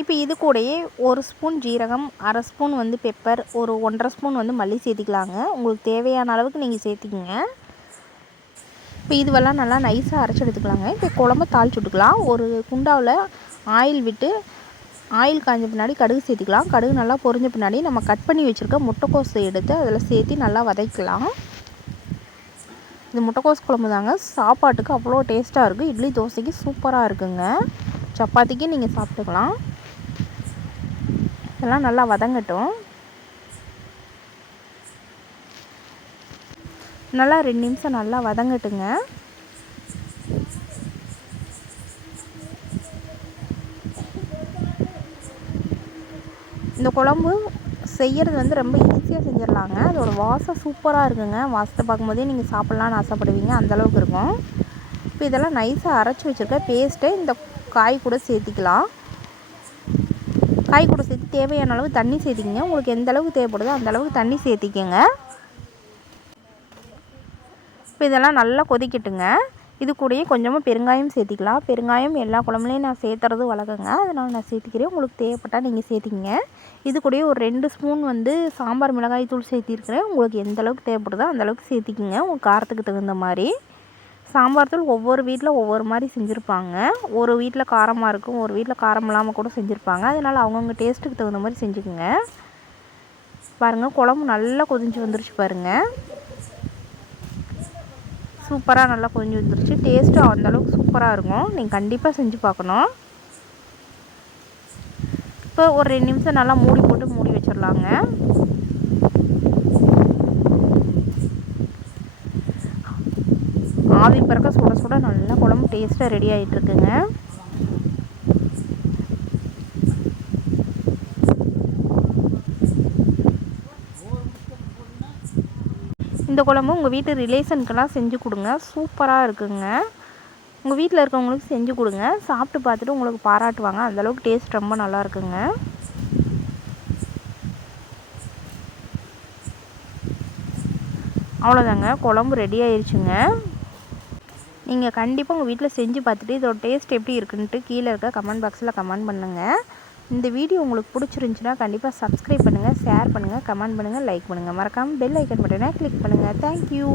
இப்போ இது கூடயே ஒரு ஸ்பூன் ஜீரகம் அரை ஸ்பூன் வந்து பெப்பர் ஒரு ஒன்றரை ஸ்பூன் வந்து மல்லி சேர்த்திக்கலாங்க. உங்களுக்கு தேவையான அளவுக்கு நீங்கள் சேர்த்திக்கங்க. இப்போ இதுவெல்லாம் நல்லா நைஸாக அரைச்சி எடுத்துக்கலாங்க. இப்போ குழம்பு தாளிச்சு விட்டுக்கலாம். ஒரு குண்டாவில் ஆயில் விட்டு ஆயில் காய்ஞ்ச பின்னாடி கடுகு சேர்த்திக்கலாம். கடுகு நல்லா பொரிஞ்ச பின்னாடி நம்ம கட் பண்ணி வச்சுருக்க முட்டைக்கோஸ் எடுத்து அதில் சேர்த்து நல்லா வதக்கலாம் இது முட்டைக்கோஸ் குழம்பு தாங்க. சாப்பாட்டுக்கு அவ்வளோ டேஸ்ட்டாக இருக்குது இட்லி தோசைக்கு சூப்பராக இருக்குங்க. சப்பாத்திக்கு நீங்கள் சாப்பிட்டுக்கலாம். இதெல்லாம் நல்லா வதங்கட்டும். நல்லா ரெண்டு நிமிஷம் நல்லா வதங்கட்டுங்க. இந்த குழம்பு செய்கிறது வந்து ரொம்ப ஈஸியாக செஞ்சிடலாங்க. அதோட வாசம் சூப்பராக இருக்குங்க. வாசத்தை பார்க்கும்போதே நீங்கள் சாப்பிட்லான்னு ஆசைப்படுவீங்க. அந்தளவுக்கு இருக்கும். இப்போ இதெல்லாம் நைஸாக அரைச்சி வச்சுருக்க. பேஸ்ட்டை இந்த காய் கூட சேர்த்திக்கலாம். காய் கூட சேர்த்து தேவையான அளவு தண்ணி சேர்த்திக்கங்க. உங்களுக்கு எந்த அளவுக்கு தேவைப்படுதோ அந்த அளவுக்கு தண்ணி சேர்த்திக்கங்க. இப்போ இதெல்லாம் நல்லா கொதிக்கட்டுங்க. இது கூடயே கொஞ்சமாக பெருங்காயம் சேர்த்திக்கலாம். பெருங்காயம் எல்லா குழம்புலையும் நான் சேர்த்துறது வழக்கங்க. அதனால் நான் சேர்த்திக்கிறேன். உங்களுக்கு தேவைப்பட்டால் நீங்கள் சேர்த்திக்கங்க. இது கூடயே ஒரு ரெண்டு ஸ்பூன் வந்து சாம்பார் மிளகாய் தூள் சேர்த்திருக்கிறேன். உங்களுக்கு எந்த அளவுக்கு தேவைப்படுதோ அந்தளவுக்கு சேர்த்திக்கிங்க. உங்கள் காரத்துக்கு தகுந்த மாதிரி. சாம்பார் தூள் ஒவ்வொரு வீட்டில் ஒவ்வொரு மாதிரி செஞ்சுருப்பாங்க. ஒரு வீட்டில் காரமாக இருக்கும் ஒரு வீட்டில் காரம் இல்லாமல் கூட செஞ்சுருப்பாங்க. அதனால் அவங்கவுங்க டேஸ்ட்டுக்கு தகுந்த மாதிரி செஞ்சுக்கோங்க. பாருங்கள் குழம்பு நல்லா கொதிஞ்சு வந்துருச்சு பாருங்கள் சூப்பராக நல்லா கொதிஞ்சு வந்துருச்சு. டேஸ்ட்டும் அந்தளவுக்கு சூப்பராக இருக்கும். நீங்கள் கண்டிப்பாக செஞ்சு பார்க்கணும் இப்போ ஒரு ரெண்டு நிமிஷம் நல்லா மூடி போட்டு மூடி வச்சிடலாங்க ஆவி பறக்க சுட சுட நல்லா குழம்பு டேஸ்ட்டாக ரெடி ஆகிட்டுருக்குங்க இந்த குழம்பு உங்கள் வீட்டு ரிலேஷனுக்கெல்லாம் செஞ்சு கொடுங்க. சூப்பராக இருக்குங்க. உங்கள் வீட்டில் இருக்கவங்களுக்கு செஞ்சு கொடுங்க. சாப்பிட்டு பார்த்துட்டு உங்களுக்கு பாராட்டுவாங்க. அந்தளவுக்கு டேஸ்ட் ரொம்ப நல்லா இருக்குங்க. அவ்வளோதாங்க குழம்பு ரெடி ஆயிடுச்சுங்க நீங்கள் கண்டிப்பாக உங்கள் வீட்டில் செஞ்சு பார்த்துட்டு இதோட டேஸ்ட் எப்படி இருக்குன்ட்டு கீழே இருக்க கமெண்ட் பாக்ஸில் கமெண்ட் பண்ணுங்கள் இந்த வீடியோ உங்களுக்கு பிடிச்சிருந்துச்சுன்னா கண்டிப்பாக சப்ஸ்கிரைப் பண்ணுங்கள் ஷேர் பண்ணுங்கள் கமெண்ட் பண்ணுங்கள் லைக் பண்ணுங்கள் மறக்காமல் பெல் ஐக்கன் பட்டனை கிளிக் பண்ணுங்கள் தேங்க்யூ